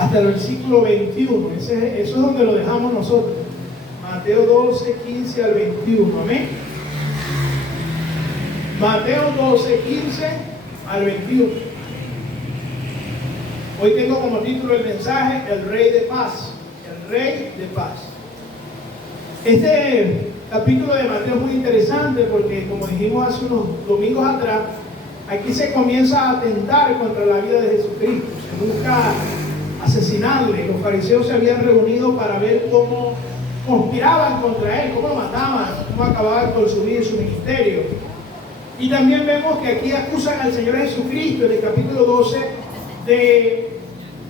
hasta el versículo 21. Eso es donde lo dejamos nosotros. Mateo 12, 15 al 21. Amén. Mateo 12, 15 al 21. Hoy tengo como título el mensaje: el Rey de Paz. El Rey de Paz. Este capítulo de Mateo es muy interesante porque, como dijimos hace unos domingos atrás, aquí se comienza a atentar contra la vida de Jesucristo. Se busca asesinarle. Los fariseos se habían reunido para ver cómo conspiraban contra él, cómo lo mataban, cómo acababan con su vida y su ministerio. Y también vemos que aquí acusan al Señor Jesucristo en el capítulo 12 de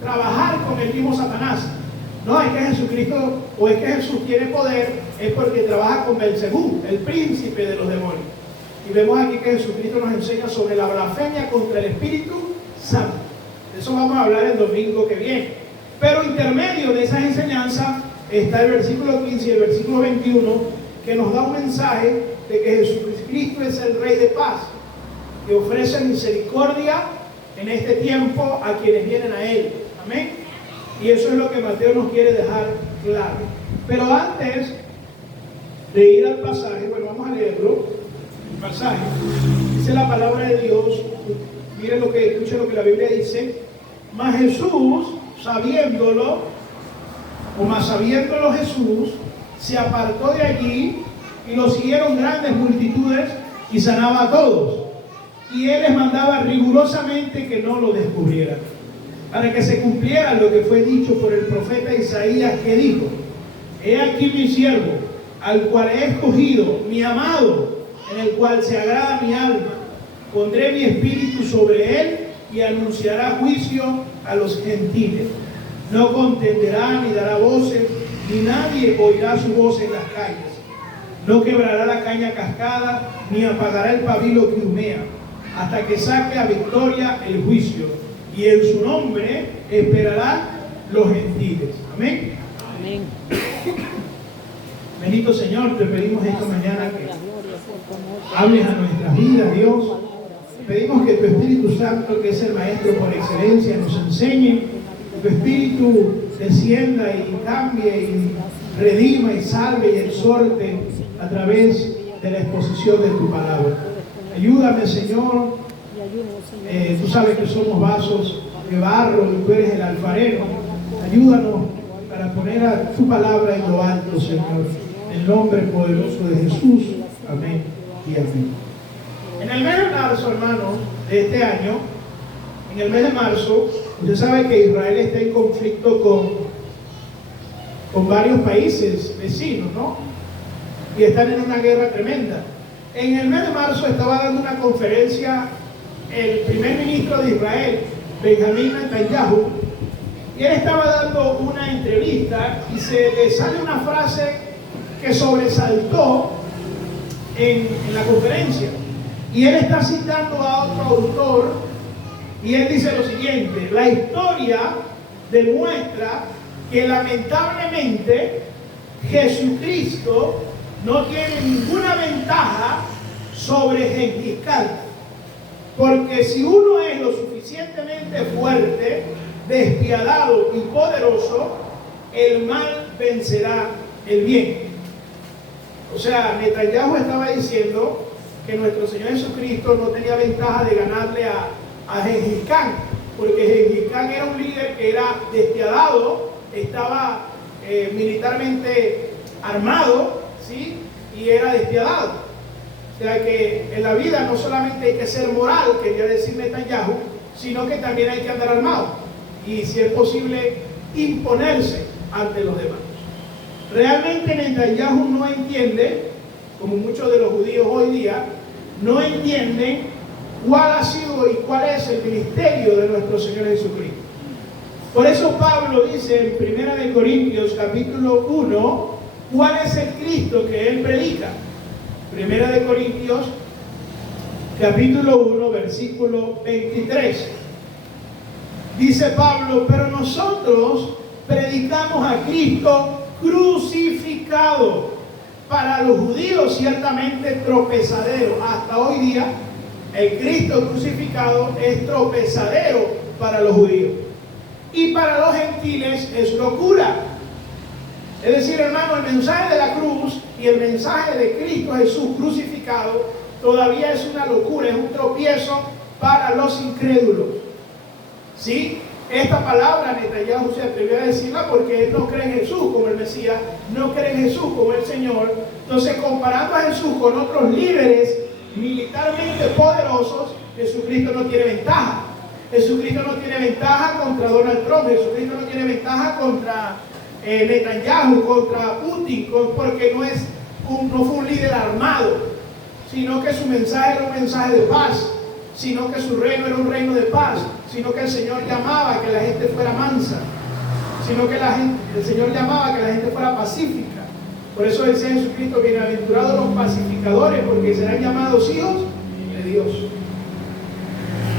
trabajar con el mismo Satanás. No, es que Jesucristo, o es que Jesús tiene poder, es porque trabaja con Belcebú, el príncipe de los demonios. Y vemos aquí que Jesucristo nos enseña sobre la blasfemia contra el Espíritu Santo. De eso vamos a hablar el domingo que viene. Pero intermedio de esas enseñanzas está el versículo 15 y el versículo 21, que nos da un mensaje de que Jesucristo es el Rey de Paz, que ofrece misericordia en este tiempo a quienes vienen a Él. Amén. Y eso es lo que Mateo nos quiere dejar claro. Pero antes de ir al pasaje, bueno, vamos a leerlo. El pasaje dice la palabra de Dios. Miren escuchen lo que la Biblia dice. Mas Jesús, sabiéndolo Jesús, se apartó de allí, y lo siguieron grandes multitudes, y sanaba a todos. Y él les mandaba rigurosamente que no lo descubrieran, para que se cumpliera lo que fue dicho por el profeta Isaías, que dijo: He aquí mi siervo, al cual he escogido, mi amado, en el cual se agrada mi alma. Pondré mi espíritu sobre él, y anunciará juicio a los gentiles. No contenderá ni dará voces, ni nadie oirá su voz en las calles. No quebrará la caña cascada, ni apagará el pabilo que humea, hasta que saque a victoria el juicio. Y en su nombre esperarán los gentiles. Amén. Amén. Bendito Señor, te pedimos esta mañana que hables a nuestras vidas, Dios. Te pedimos que tu Espíritu Santo, que es el Maestro por excelencia, nos enseñe. Tu Espíritu descienda y cambie y redima y salve y exhorte a través de la exposición de tu palabra. Ayúdame, Señor. Tú sabes que somos vasos de barro y tú eres el alfarero. Ayúdanos para poner a tu palabra en lo alto, Señor. En el nombre poderoso de Jesús. Amén y amén. En el mes de marzo, hermanos, de este año, en el mes de marzo, usted sabe que Israel está en conflicto con varios países vecinos, ¿no? Y están en una guerra tremenda. En el mes de marzo estaba dando una conferencia el primer ministro de Israel, Benjamín Netanyahu, y él estaba dando una entrevista y se le sale una frase que sobresaltó en la conferencia. Y él está citando a otro autor y él dice lo siguiente: la historia demuestra que lamentablemente Jesucristo no tiene ninguna ventaja sobre Gengis Khan, porque si uno es lo suficientemente fuerte, despiadado y poderoso, el mal vencerá el bien. O sea, Netanyahu estaba diciendo que nuestro Señor Jesucristo no tenía ventaja de ganarle a Gengis Khan, porque Gengis Khan era un líder que era despiadado, estaba militarmente armado, ¿sí? Y era despiadado. O sea que en la vida no solamente hay que ser moral, quería decir Netanyahu, sino que también hay que andar armado y, si es posible, imponerse ante los demás. Realmente Netanyahu no entiende, como muchos de los judíos hoy día, no entienden cuál ha sido y cuál es el ministerio de nuestro Señor Jesucristo. Por eso Pablo dice en 1 Corintios capítulo 1, cuál es el Cristo que él predica. 1 Corintios capítulo 1, versículo 23. Dice Pablo: pero nosotros predicamos a Cristo crucificado, para los judíos ciertamente tropezadero. Hasta hoy día el Cristo crucificado es tropezadero para los judíos. y para los gentiles es locura. Es decir, hermano, el mensaje de la cruz y el mensaje de Cristo Jesús crucificado todavía es una locura, es un tropiezo para los incrédulos. ¿Sí? Esta palabra Netanyahu se atrevió a decirla porque él no cree en Jesús como el Mesías, no cree en Jesús como el Señor. Entonces, comparando a Jesús con otros líderes militarmente poderosos, Jesucristo no tiene ventaja. Jesucristo no tiene ventaja contra Donald Trump, Jesucristo no tiene ventaja contra Netanyahu, contra Putin, porque no fue un líder armado, sino que su mensaje era un mensaje de paz, sino que su reino era un reino de paz, sino que el Señor llamaba a que la gente fuera mansa, sino que el Señor llamaba a que la gente fuera pacífica. Por eso decía Jesucristo: bienaventurados los pacificadores, porque serán llamados hijos de Dios.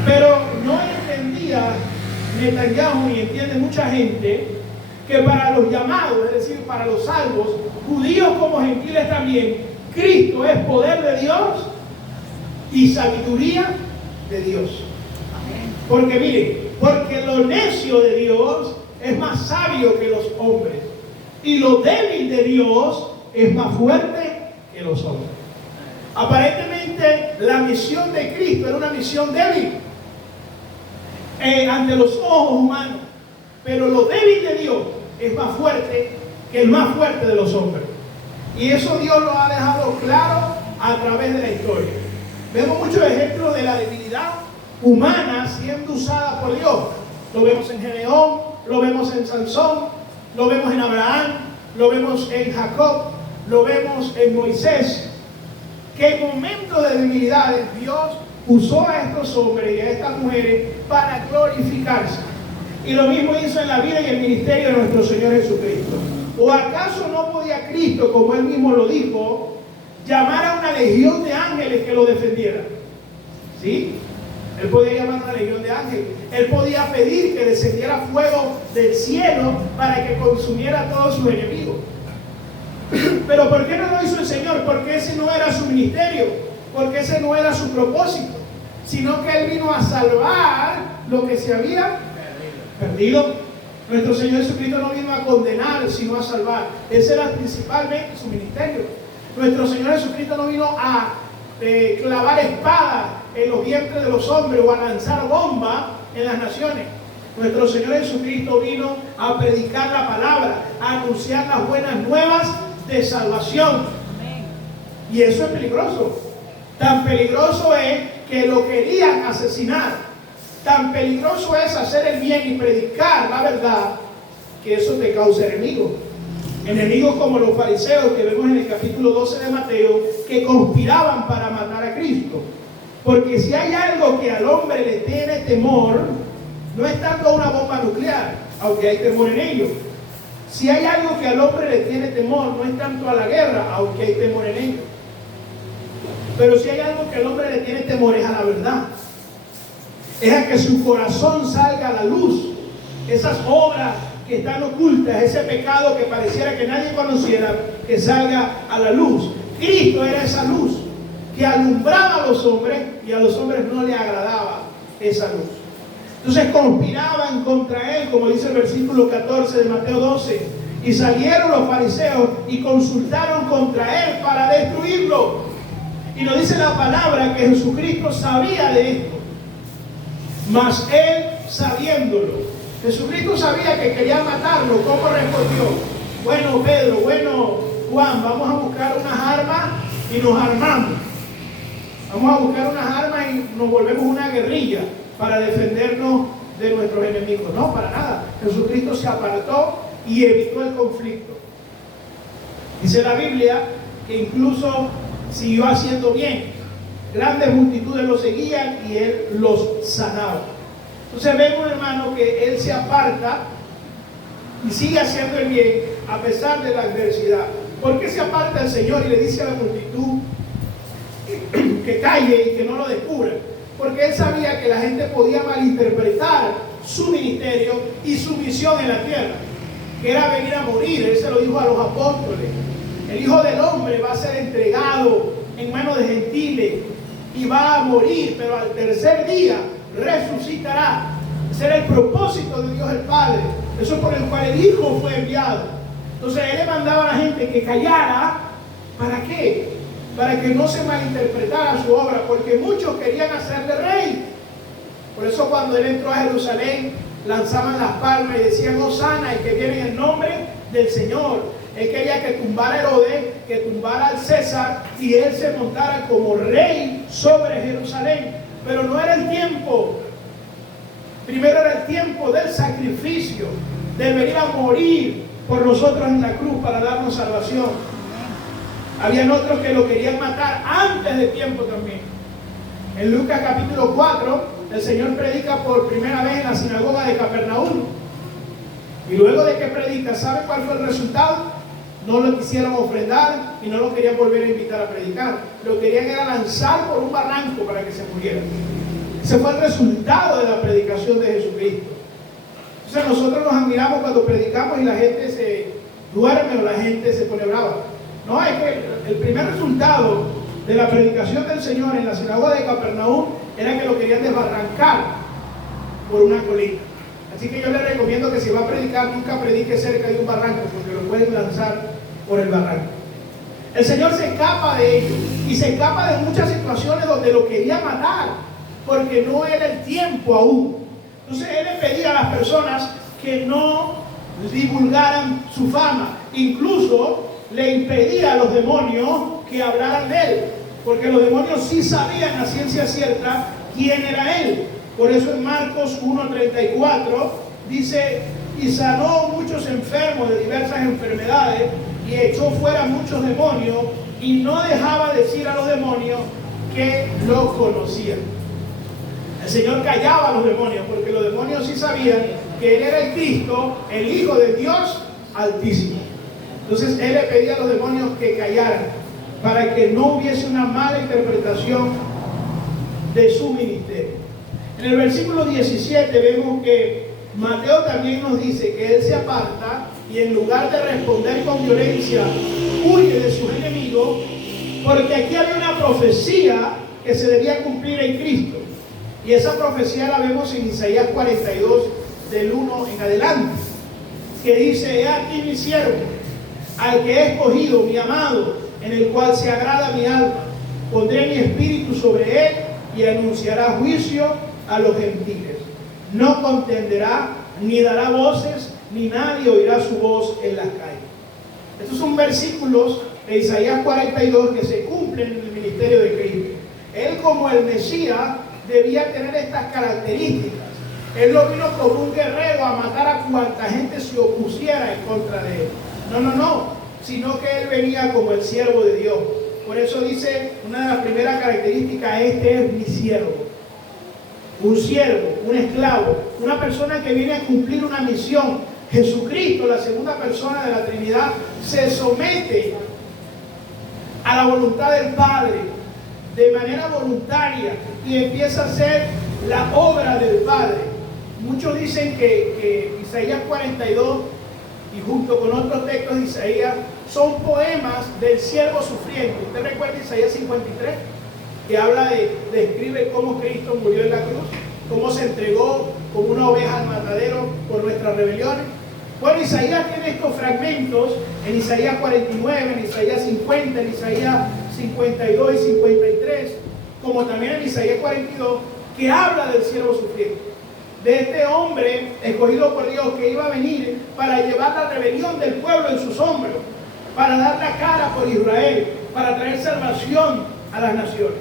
Pero no entendía Netanyahu, y entiende mucha gente, que para los llamados, es decir, para los salvos, judíos como gentiles también, Cristo es poder de Dios y sabiduría de Dios. Porque miren, porque lo necio de Dios es más sabio que los hombres, y lo débil de Dios es más fuerte que los hombres. Aparentemente la misión de Cristo era una misión débil ante los ojos humanos, pero lo débil de Dios es más fuerte que el más fuerte de los hombres. Y eso Dios lo ha dejado claro a través de la historia. Vemos muchos ejemplos de la debilidad humana siendo usada por Dios. Lo vemos en Gedeón, lo vemos en Sansón, lo vemos en Abraham, lo vemos en Jacob, lo vemos en Moisés, que en momentos de debilidades Dios usó a estos hombres y a estas mujeres para glorificarse. Y lo mismo hizo en la vida y el ministerio de nuestro Señor Jesucristo. ¿O acaso no podía Cristo, como Él mismo lo dijo, llamar a una legión de ángeles que lo defendiera? ¿Sí? Él podía llamar a una legión de ángeles. Él podía pedir que descendiera fuego del cielo para que consumiera a todos sus enemigos. Pero ¿por qué no lo hizo el Señor? Porque ese no era su ministerio, porque ese no era su propósito, sino que Él vino a salvar lo que se había perdido. Nuestro Señor Jesucristo no vino a condenar, sino a salvar. Ese era principalmente su ministerio. Nuestro Señor Jesucristo no vino a clavar espadas en los vientres de los hombres o a lanzar bombas en las naciones. Nuestro Señor Jesucristo vino a predicar la palabra, a anunciar las buenas nuevas de salvación. Y eso es peligroso. Tan peligroso es que lo querían asesinar. Tan peligroso es hacer el bien y predicar la verdad, que eso te causa enemigos. Enemigos como los fariseos que vemos en el capítulo 12 de Mateo, que conspiraban para matar a Cristo. Porque si hay algo que al hombre le tiene temor, no es tanto una bomba nuclear, aunque hay temor en ello. Si hay algo que al hombre le tiene temor, no es tanto a la guerra, aunque hay temor en ello. Pero si hay algo que al hombre le tiene temor, es a la verdad. Es a que su corazón salga a la luz. Esas obras que están ocultas, ese pecado que pareciera que nadie conociera, que salga a la luz. Cristo era esa luz que alumbraba a los hombres, y a los hombres no le agradaba esa luz. Entonces conspiraban contra Él, como dice el versículo 14 de Mateo 12, y salieron los fariseos y consultaron contra Él para destruirlo. Y nos dice la palabra que Jesucristo sabía de esto, mas Él sabiéndolo. Jesucristo sabía que querían matarlo. ¿Cómo respondió? Bueno, Pedro, bueno, Juan, vamos a buscar unas armas y nos armamos. Vamos a buscar unas armas y nos volvemos una guerrilla para defendernos de nuestros enemigos. No, para nada. Jesucristo se apartó y evitó el conflicto. Dice la Biblia que incluso siguió haciendo bien. Grandes multitudes lo seguían y Él los sanaba. Entonces vemos, hermano, que Él se aparta y sigue haciendo el bien a pesar de la adversidad. ¿Por qué se aparta el Señor y le dice a la multitud que calle y que no lo descubra? Porque Él sabía que la gente podía malinterpretar su ministerio y su misión en la tierra, que era venir a morir. Él se lo dijo a los apóstoles: el Hijo del Hombre va a ser entregado en manos de gentiles y va a morir, pero al tercer día resucitará. Ese era el propósito de Dios el Padre. Eso es por el cual el Hijo fue enviado. Entonces Él le mandaba a la gente que callara. ¿Para qué? Para que no se malinterpretara su obra, porque muchos querían hacerle rey. Por eso cuando Él entró a Jerusalén, lanzaban las palmas y decían Hosana, y que viene en el nombre del Señor. Él quería que tumbara a Herodes, que tumbara al César, y Él se montara como rey sobre Jerusalén. Pero no era el tiempo. Primero era el tiempo del sacrificio, de venir a morir por nosotros en la cruz para darnos salvación. Habían otros que lo querían matar antes de tiempo también. En Lucas capítulo 4, el Señor predica por primera vez en la sinagoga de Capernaum. Y luego de que predica, ¿sabe cuál fue el resultado? No lo quisieron ofrendar y no lo querían volver a invitar a predicar. Lo querían era lanzar por un barranco para que se muriera. Ese fue el resultado de la predicación de Jesucristo. Entonces nosotros nos admiramos cuando predicamos y la gente se duerme o la gente se pone brava. No, es que el primer resultado de la predicación del Señor en la sinagoga de Capernaum era que lo querían desbarrancar por una colina. Así que yo le recomiendo que si va a predicar, nunca predique cerca de un barranco, porque lo pueden lanzar por el barranco. El Señor se escapa de ellos y se escapa de muchas situaciones donde lo quería matar, porque no era el tiempo aún. Entonces Él le pedía a las personas que no divulgaran su fama. Incluso le impedía a los demonios que hablaran de Él, porque los demonios sí sabían a ciencia cierta quién era Él. Por eso en Marcos 1:34 dice, y sanó muchos enfermos de diversas enfermedades y echó fuera muchos demonios y no dejaba decir a los demonios que lo conocían. El Señor callaba a los demonios porque los demonios sí sabían que Él era el Cristo, el Hijo de Dios Altísimo. Entonces Él le pedía a los demonios que callaran para que no hubiese una mala interpretación de su ministerio. En el versículo 17 vemos que Mateo también nos dice que Él se aparta y en lugar de responder con violencia, huye de sus enemigos, porque aquí había una profecía que se debía cumplir en Cristo. Y esa profecía la vemos en Isaías 42, del 1 en adelante, que dice, he aquí mi siervo, al que he escogido, mi amado, en el cual se agrada mi alma. Pondré mi espíritu sobre él y anunciará juicio a los gentiles. No contenderá, ni dará voces, ni nadie oirá su voz en las calles. Estos son versículos de Isaías 42 que se cumplen en el ministerio de Cristo. Él, como el Mesías, debía tener estas características. Él no vino como un guerrero a matar a cuanta gente se opusiera en contra de él. No, sino que él venía como el siervo de Dios. Por eso dice, una de las primeras características, este es mi siervo. Un siervo, un esclavo, una persona que viene a cumplir una misión. Jesucristo, la segunda persona de la Trinidad, se somete a la voluntad del Padre de manera voluntaria y empieza a hacer la obra del Padre. Muchos dicen que Isaías 42 y junto con otros textos de Isaías son poemas del siervo sufriente. ¿Usted recuerda Isaías 53? Que habla describe cómo Cristo murió en la cruz, cómo se entregó como una oveja al matadero por nuestras rebeliones. Bueno, Isaías tiene estos fragmentos en Isaías 49, en Isaías 50, en Isaías 52 y 53, como también en Isaías 42, que habla del siervo sufriente, de este hombre escogido por Dios que iba a venir para llevar la rebelión del pueblo en sus hombros, para dar la cara por Israel, para traer salvación a las naciones.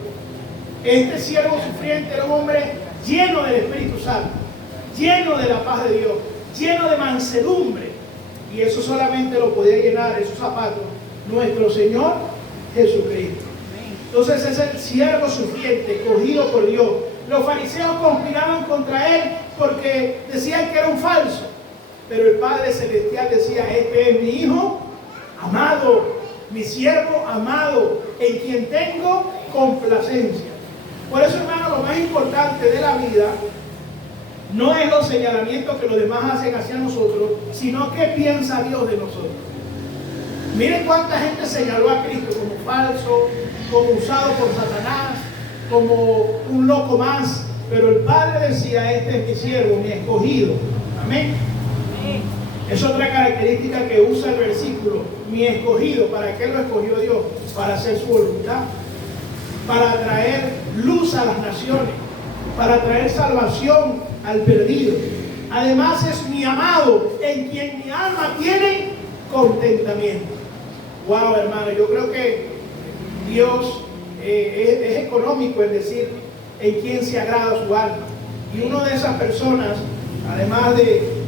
Este siervo sufriente era un hombre lleno del Espíritu Santo, lleno de la paz de Dios, lleno de mansedumbre, y eso solamente lo podía llenar, esos zapatos, nuestro Señor Jesucristo. Entonces es el siervo sufriente, escogido por Dios. Los fariseos conspiraban contra él porque decían que era un falso, pero el Padre Celestial decía, este es mi Hijo amado, mi siervo amado, en quien tengo complacencia. Por eso, hermano, lo más importante de la vida no es los señalamientos que los demás hacen hacia nosotros, sino qué piensa Dios de nosotros. Miren cuánta gente señaló a Cristo como falso, como usado por Satanás, como un loco más, Pero el Padre decía, este es mi siervo, mi escogido. Amén. Es otra característica que usa el versículo, mi escogido. ¿Para qué lo escogió Dios? Para hacer su voluntad, para traer luz a las naciones, para traer salvación al perdido. Además es mi amado, en quien mi alma tiene contentamiento. Wow, hermano, yo creo que Dios es económico en decir en quien se agrada su alma. Y una de esas personas, además de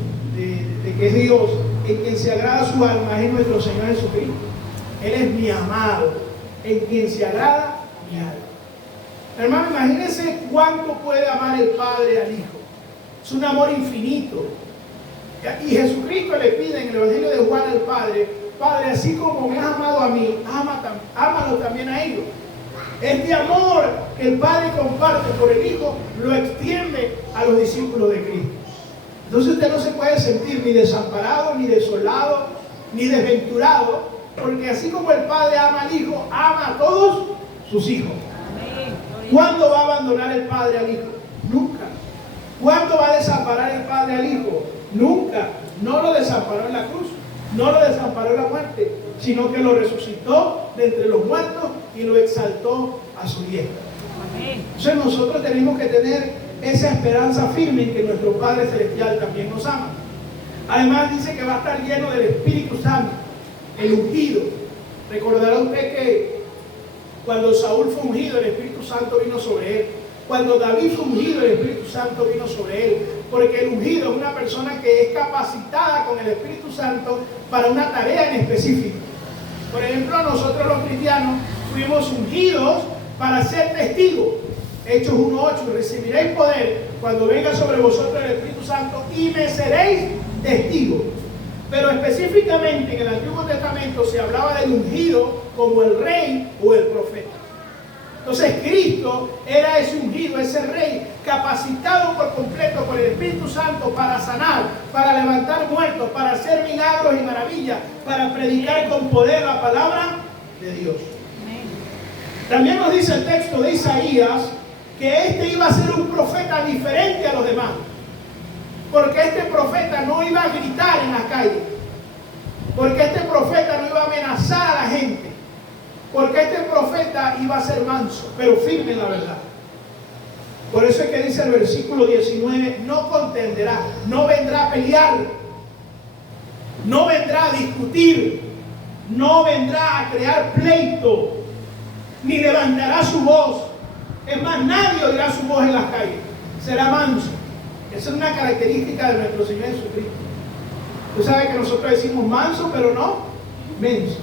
que es Dios, en quien se agrada su alma, es nuestro Señor Jesucristo. Él es mi amado, en quien se agrada mi alma. Hermano, imagínense cuánto puede amar el Padre al Hijo. Es un amor infinito. Y Jesucristo le pide en el Evangelio de Juan al Padre, Padre, así como me has amado a mí, ámalo también a ellos. Este amor que el Padre comparte por el Hijo lo extiende a los discípulos de Cristo. Entonces usted no se puede sentir ni desamparado, ni desolado, ni desventurado, porque así como el Padre ama al Hijo, ama a todos sus hijos. ¿Cuándo va a abandonar el Padre al Hijo? Nunca. ¿Cuándo va a desamparar el Padre al Hijo? Nunca. No lo desamparó en la cruz, no lo desamparó en la muerte, sino que lo resucitó de entre los muertos y lo exaltó a su diestra. Entonces nosotros tenemos que tener esa esperanza firme en que nuestro Padre Celestial también nos ama. Además dice que va a estar lleno del Espíritu Santo, el ungido. Recordará usted que cuando Saúl fue ungido, el Espíritu Santo vino sobre él. Cuando David fue ungido, el Espíritu Santo vino sobre él. Porque el ungido es una persona que es capacitada con el Espíritu Santo para una tarea en específico. Por ejemplo, nosotros los cristianos fuimos ungidos para ser testigos. Hechos 1:8, recibiréis poder cuando venga sobre vosotros el Espíritu Santo y me seréis testigos. Pero específicamente en el Antiguo Testamento se hablaba del ungido como el rey o el profeta. Entonces Cristo era ese ungido, ese rey, capacitado por completo por el Espíritu Santo para sanar, para levantar muertos, para hacer milagros y maravillas, para predicar con poder la palabra de Dios. También nos dice el texto de Isaías que este iba a ser un profeta diferente a los demás, porque este profeta no iba a gritar en las calles, porque este profeta no iba a amenazar a la gente, porque este profeta iba a ser manso, pero firme en la verdad. Por eso es que dice el versículo 19, no contenderá, no vendrá a pelear, no vendrá a discutir, no vendrá a crear pleito, ni levantará su voz. Es más, nadie oirá su voz en las calles. Será manso. Esa es una característica de nuestro Señor Jesucristo. Usted sabe que nosotros decimos manso, pero no menso.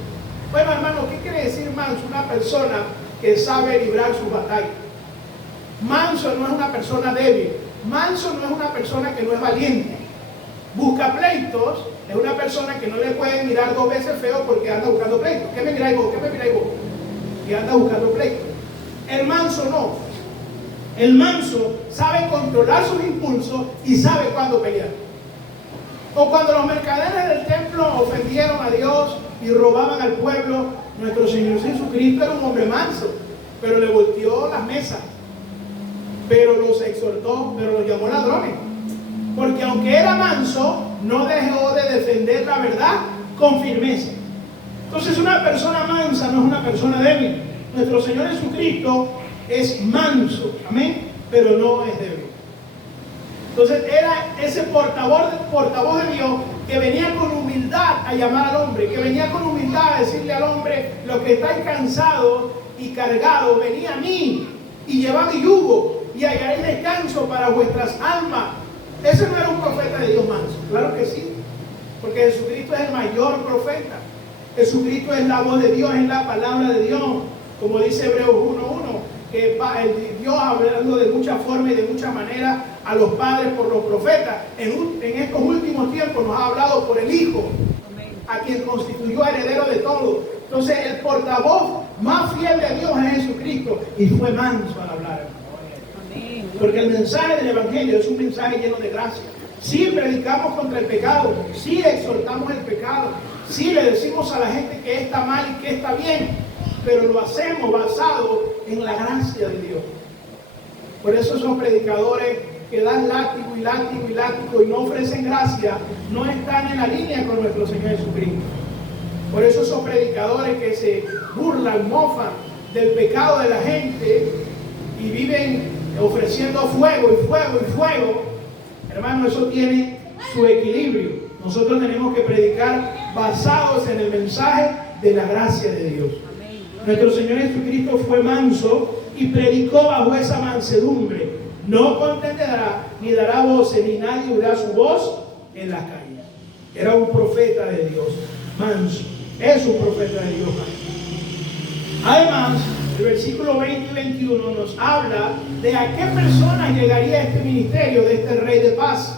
Bueno, hermano, ¿qué quiere decir manso? Una persona que sabe librar su batalla. Manso no es una persona débil. Manso no es una persona que no es valiente. Busca pleitos es una persona que no le pueden mirar dos veces feo porque anda buscando pleitos. ¿Qué me miráis vos? ¿Qué me miráis vos? Y anda buscando pleitos. El manso no. El manso sabe controlar sus impulsos y sabe cuándo pelear. O cuando los mercaderes del templo ofendieron a Dios y robaban al pueblo, nuestro Señor Jesucristo era un hombre manso, pero le volteó las mesas, pero los exhortó, pero los llamó ladrones. Porque aunque era manso, no dejó de defender la verdad con firmeza. Entonces una persona mansa no es una persona débil. Nuestro Señor Jesucristo es manso, amén, pero no es débil. Entonces era ese portavoz de Dios que venía con humildad a llamar al hombre, que venía con humildad a decirle al hombre, los que estáis cansados y cargados, venid a mí y llevad mi yugo y hallaréis descanso para vuestras almas. Ese no era un profeta de Dios manso, claro que sí, porque Jesucristo es el mayor profeta. Jesucristo es la voz de Dios, es la palabra de Dios, como dice Hebreos 1:1, que Dios hablando de muchas formas y de muchas maneras a los padres por los profetas. En estos últimos tiempos nos ha hablado por el Hijo, a quien constituyó heredero de todo. Entonces el portavoz más fiel de Dios es Jesucristo y fue manso al hablar. Porque el mensaje del Evangelio es un mensaje lleno de gracia. Sí predicamos contra el pecado, sí exhortamos el pecado, sí le decimos a la gente que está mal y que está bien, pero lo hacemos basado en la gracia de Dios. Por eso esos predicadores que dan látigo y látigo y látigo y no ofrecen gracia, no están en la línea con nuestro Señor Jesucristo. Por eso esos predicadores que se burlan, mofan del pecado de la gente y viven ofreciendo fuego y fuego y fuego, hermano, eso tiene su equilibrio. Nosotros tenemos que predicar basados en el mensaje de la gracia de Dios. Nuestro Señor Jesucristo fue manso y predicó bajo esa mansedumbre. No contenderá, ni dará voces, ni nadie oirá su voz en las calles. Era un profeta de Dios, manso. Es un profeta de Dios, manso. Además, el versículo 20 y 21 nos habla de a qué persona llegaría este ministerio de este Rey de paz.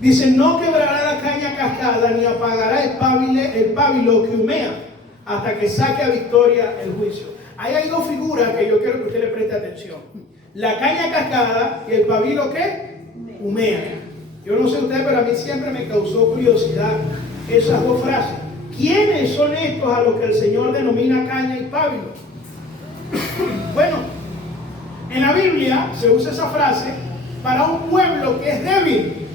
Dice, no quebrará la caña cascada, ni apagará el pábilo que humea, hasta que saque a victoria el juicio. Ahí hay dos figuras que yo quiero que usted le preste atención. La caña cascada y el pábilo que humea. Yo no sé usted, pero a mí siempre me causó curiosidad esas dos frases. ¿Quiénes son estos a los que el Señor denomina caña y pábilo? Bueno, en la Biblia se usa esa frase para un pueblo que es débil,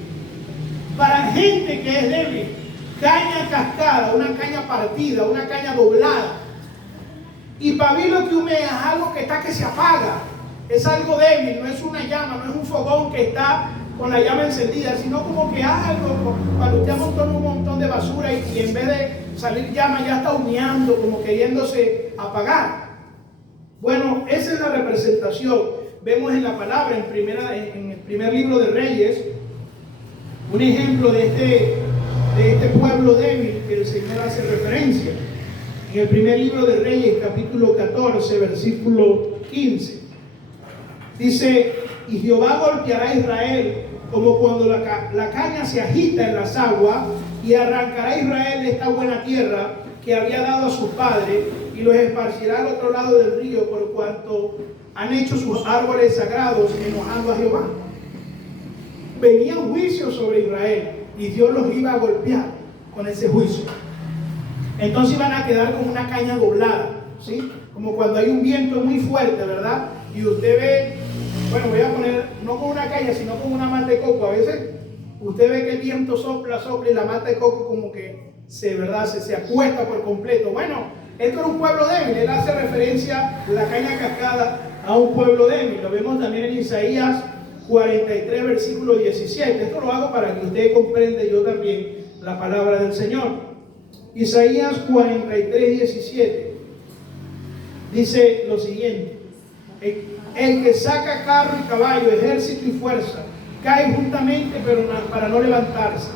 para gente que es débil. Caña cascada, una caña partida, una caña doblada. Y pábilo que humea es algo que se apaga. Es algo débil, no es una llama, no es un fogón que está con la llama encendida, sino como que algo, cuando usted amontona un montón de basura y en vez de salir llama ya está humeando, como queriéndose apagar. Bueno, esa es la representación. Vemos en la palabra, en el primer libro de Reyes, un ejemplo de este pueblo débil que el Señor hace referencia. En el primer libro de Reyes, capítulo 14, versículo 15. Dice, y Jehová golpeará a Israel como cuando la caña se agita en las aguas, y arrancará a Israel de esta buena tierra que había dado a sus padres, y los esparcirá al otro lado del río, por cuanto han hecho sus árboles sagrados, enojando a Jehová. Venía un juicio sobre Israel, y Dios los iba a golpear con ese juicio. Entonces iban a quedar como una caña doblada, ¿sí? Como cuando hay un viento muy fuerte, ¿verdad? Y usted ve, bueno, voy a poner, no con una caña, sino con una mata de coco. A veces usted ve que el viento sopla y la mata de coco como que se acuesta por completo. Bueno, esto era un pueblo débil. Él hace referencia, la caña cascada, a un pueblo débil. Lo vemos también en Isaías 43, versículo 17. Esto lo hago para que usted comprenda yo también la palabra del Señor. Isaías 43, 17 dice lo siguiente: el que saca carro y caballo, ejército y fuerza, cae juntamente pero para no levantarse.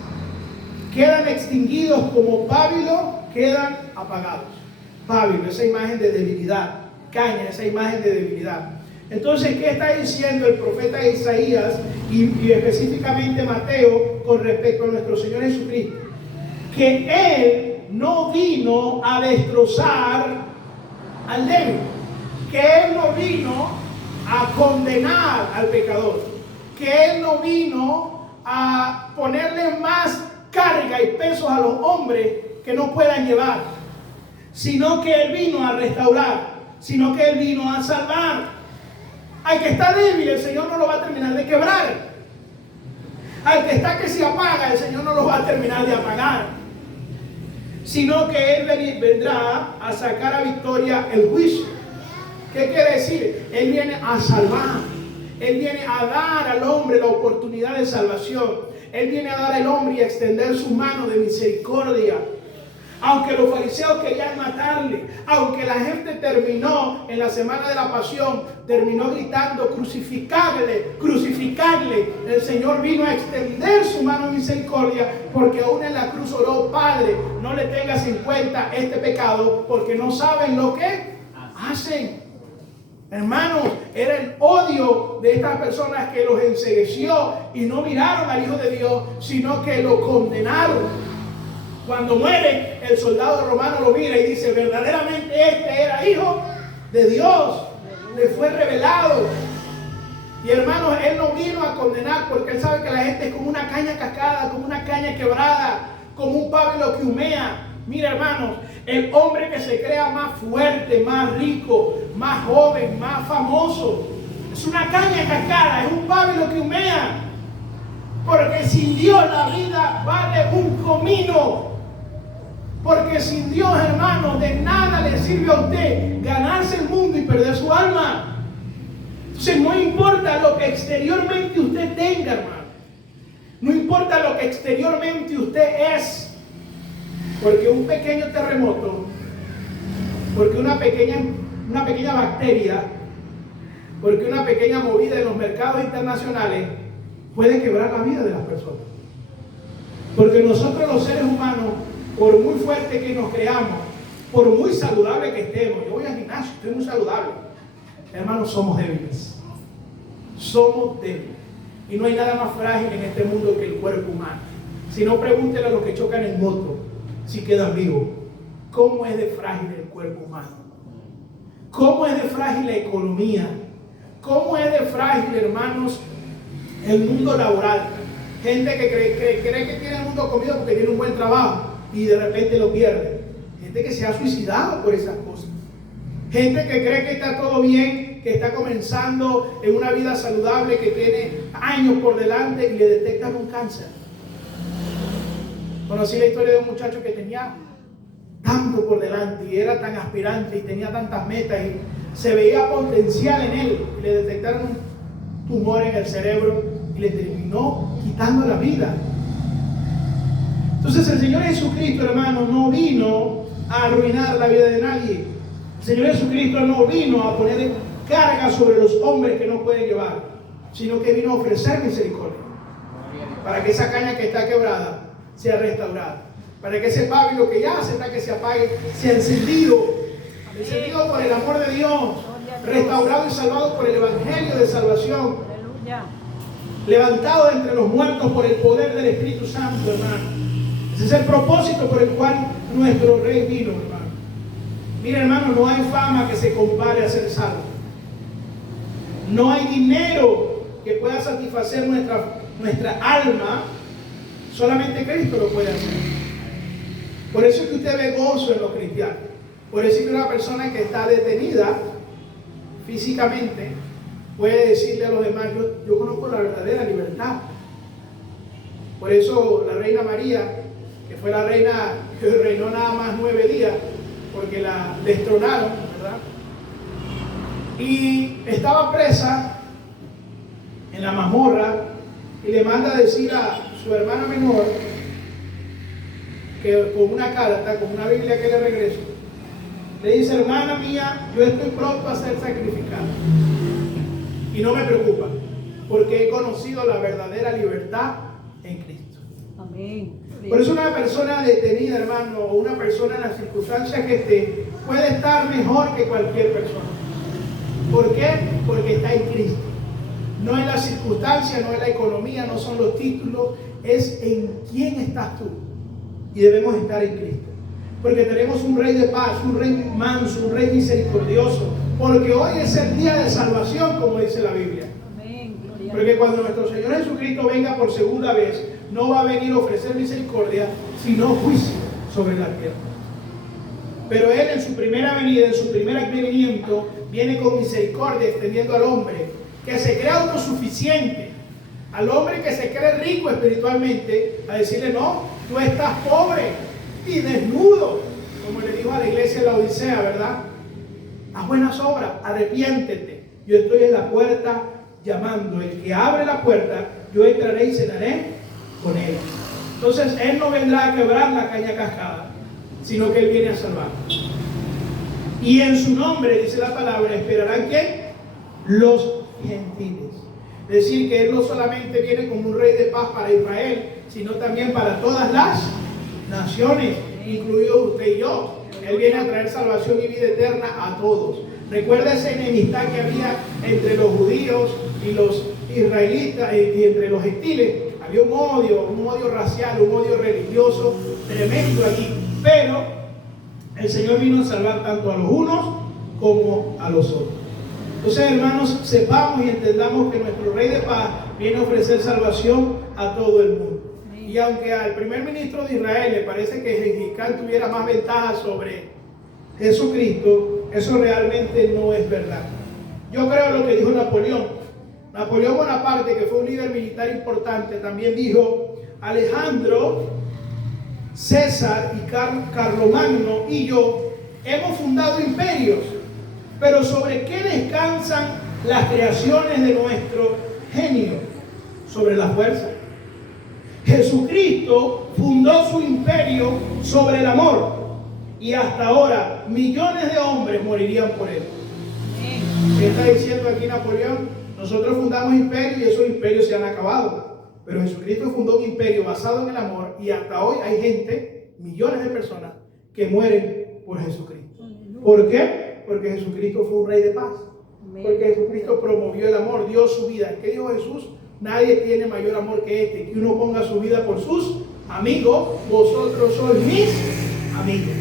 Quedan extinguidos como pábilo, quedan apagados. Pábilo, esa imagen de debilidad. Caña, esa imagen de debilidad. Entonces, ¿qué está diciendo el profeta Isaías y específicamente Mateo con respecto a nuestro Señor Jesucristo? Que Él no vino a destrozar al débil, que Él no vino a condenar al pecador, que Él no vino a ponerle más carga y pesos a los hombres que no puedan llevar, sino que Él vino a restaurar, sino que Él vino a salvar. Al que está débil, el Señor no lo va a terminar de quebrar. Al que está que se apaga, el Señor no lo va a terminar de apagar, sino que Él vendrá a sacar a victoria el juicio. ¿Qué quiere decir? Él viene a salvar. Él viene a dar al hombre la oportunidad de salvación. Él viene a dar al hombre y a extender su mano de misericordia. Aunque los fariseos querían matarle, aunque la gente terminó en la semana de la pasión, terminó gritando: crucificarle, crucificarle, el Señor vino a extender su mano de misericordia, porque aún en la cruz oró: Padre, no le tengas en cuenta este pecado, porque no saben lo que hacen. Hermanos, era el odio de estas personas que los encegueció y no miraron al Hijo de Dios, sino que lo condenaron. Cuando muere, el soldado romano lo mira y dice: verdaderamente este era hijo de Dios, le fue revelado. Y hermanos, Él no vino a condenar, porque Él sabe que la gente es como una caña cascada, como una caña quebrada, como un pábilo que humea. Mira, hermanos, el hombre que se crea más fuerte, más rico, más joven, más famoso, Es una caña cascada, es un pábilo que humea. Porque sin Dios la vida vale un comino. Porque sin Dios, hermano, de nada le sirve a usted ganarse el mundo y perder su alma. Entonces no importa lo que exteriormente usted tenga, hermano. No importa lo que exteriormente usted es. Porque un pequeño terremoto, porque una pequeña bacteria, porque una pequeña movida en los mercados internacionales puede quebrar la vida de las personas. Porque nosotros los seres humanos, por muy fuerte que nos creamos, por muy saludable que estemos, yo voy al gimnasio, estoy muy saludable, hermanos, somos débiles. Somos débiles. Y no hay nada más frágil en este mundo que el cuerpo humano. Si no, pregúntele a los que chocan en moto si quedan vivos. ¿Cómo es de frágil el cuerpo humano? ¿Cómo es de frágil la economía? ¿Cómo es de frágil, hermanos, el mundo laboral? Gente que cree que tiene el mundo comido porque tiene un buen trabajo y de repente lo pierde. Gente que se ha suicidado por esas cosas. Gente que cree que está todo bien, que está comenzando en una vida saludable, que tiene años por delante y le detectan un cáncer. Conocí la historia de un muchacho que tenía tanto por delante y era tan aspirante y tenía tantas metas y se veía potencial en él y le detectaron un tumor en el cerebro y le terminó quitando la vida. Entonces el Señor Jesucristo, hermano, no vino a arruinar la vida de nadie. El Señor Jesucristo no vino a poner carga sobre los hombres que no pueden llevar, sino que vino a ofrecer misericordia para que esa caña que está quebrada sea restaurada, para que ese pábilo que ya está que se apague sea encendido por el amor de Dios, restaurado y salvado por el evangelio de salvación, levantado de entre los muertos por el poder del Espíritu Santo, hermano. Ese es el propósito por el cual nuestro Rey vino, hermano. Mira, hermano, no hay fama que se compare a ser salvo. No hay dinero que pueda satisfacer nuestra alma. Solamente Cristo lo puede hacer. Por eso es que usted ve gozo en los cristianos. Por eso es que una persona que está detenida físicamente puede decirle a los demás: yo conozco la verdadera libertad. Por eso la reina María, que fue la reina que reinó nada más 9 días, porque la destronaron, ¿verdad? Y estaba presa en la mazmorra y le manda a decir a su hermana menor, que con una carta, con una Biblia que le regreso, le dice: hermana mía, yo estoy pronto a ser sacrificada y no me preocupa, porque he conocido la verdadera libertad en Cristo. Amén. Por eso una persona detenida, hermano, o una persona en las circunstancias que esté, puede estar mejor que cualquier persona. ¿Por qué? Porque está en Cristo. No es la circunstancia, no es la economía, no son los títulos, es en quién estás tú. Y debemos estar en Cristo. Porque tenemos un Rey de paz, un Rey manso, un Rey misericordioso. Porque hoy es el día de salvación, como dice la Biblia. Amén. Porque cuando nuestro Señor Jesucristo venga por segunda vez, no va a venir a ofrecer misericordia, sino juicio sobre la tierra. Pero Él en su primera venida, en su primer advenimiento, viene con misericordia, extendiendo al hombre que se cree autosuficiente, al hombre que se cree rico espiritualmente, a decirle: no, tú estás pobre y desnudo, como le dijo a la iglesia de la Odisea, ¿verdad? Haz buenas obras, arrepiéntete, yo estoy en la puerta llamando. El que abre la puerta, yo entraré y cenaré con él. Entonces Él no vendrá a quebrar la caña cascada, sino que Él viene a salvar. Y en su nombre, dice la palabra, esperarán ¿quién? Los gentiles. Es decir, que Él no solamente viene como un Rey de paz para Israel, sino también para todas las naciones, incluidos usted y yo. Él viene a traer salvación y vida eterna a todos. Recuerda esa enemistad que había entre los judíos y los israelitas, y entre los gentiles. Había un odio racial, un odio religioso tremendo allí. Pero el Señor vino a salvar tanto a los unos como a los otros. Entonces, hermanos, sepamos y entendamos que nuestro Rey de paz viene a ofrecer salvación a todo el mundo. Y aunque al primer ministro de Israel le parece que Gengis Khan tuviera más ventaja sobre Jesucristo, eso realmente no es verdad. Yo creo lo que dijo Napoleón. Napoleón Bonaparte, que fue un líder militar importante, también dijo: Alejandro, César y Carlomagno y yo hemos fundado imperios, pero ¿sobre qué descansan las creaciones de nuestro genio? Sobre la fuerza. Jesucristo fundó su imperio sobre el amor, y hasta ahora millones de hombres morirían por él. ¿Qué está diciendo aquí Napoleón? Nosotros fundamos imperios y esos imperios se han acabado, pero Jesucristo fundó un imperio basado en el amor, y hasta hoy hay gente, millones de personas, que mueren por Jesucristo. ¿Por qué? Porque Jesucristo fue un rey de paz, porque Jesucristo promovió el amor, dio su vida. ¿Qué dijo Jesús? Nadie tiene mayor amor que este, que uno ponga su vida por sus amigos. Vosotros sois mis amigos.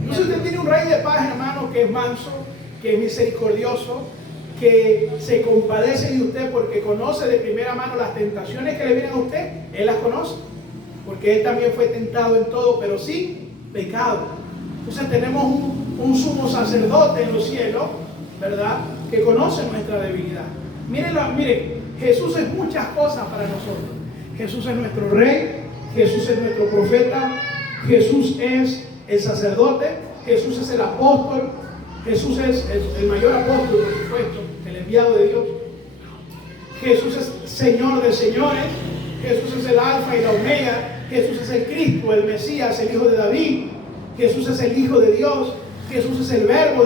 Entonces usted tiene un rey de paz, hermano, que es manso, que es misericordioso, que se compadece de usted porque conoce de primera mano las tentaciones que le vienen a usted. Él las conoce, porque él también fue tentado en todo, pero sin pecado. Entonces tenemos un sumo sacerdote en los cielos, ¿verdad?, que conoce nuestra debilidad. Miren, Jesús es muchas cosas para nosotros. Jesús es nuestro rey, Jesús es nuestro profeta, Jesús es el sacerdote, Jesús es el apóstol, Jesús es el mayor apóstol, por supuesto, el enviado de Dios. Jesús es Señor de señores, Jesús es el alfa y la omega, Jesús es el Cristo, el Mesías, el Hijo de David, Jesús es el Hijo de Dios, Jesús es el Verbo de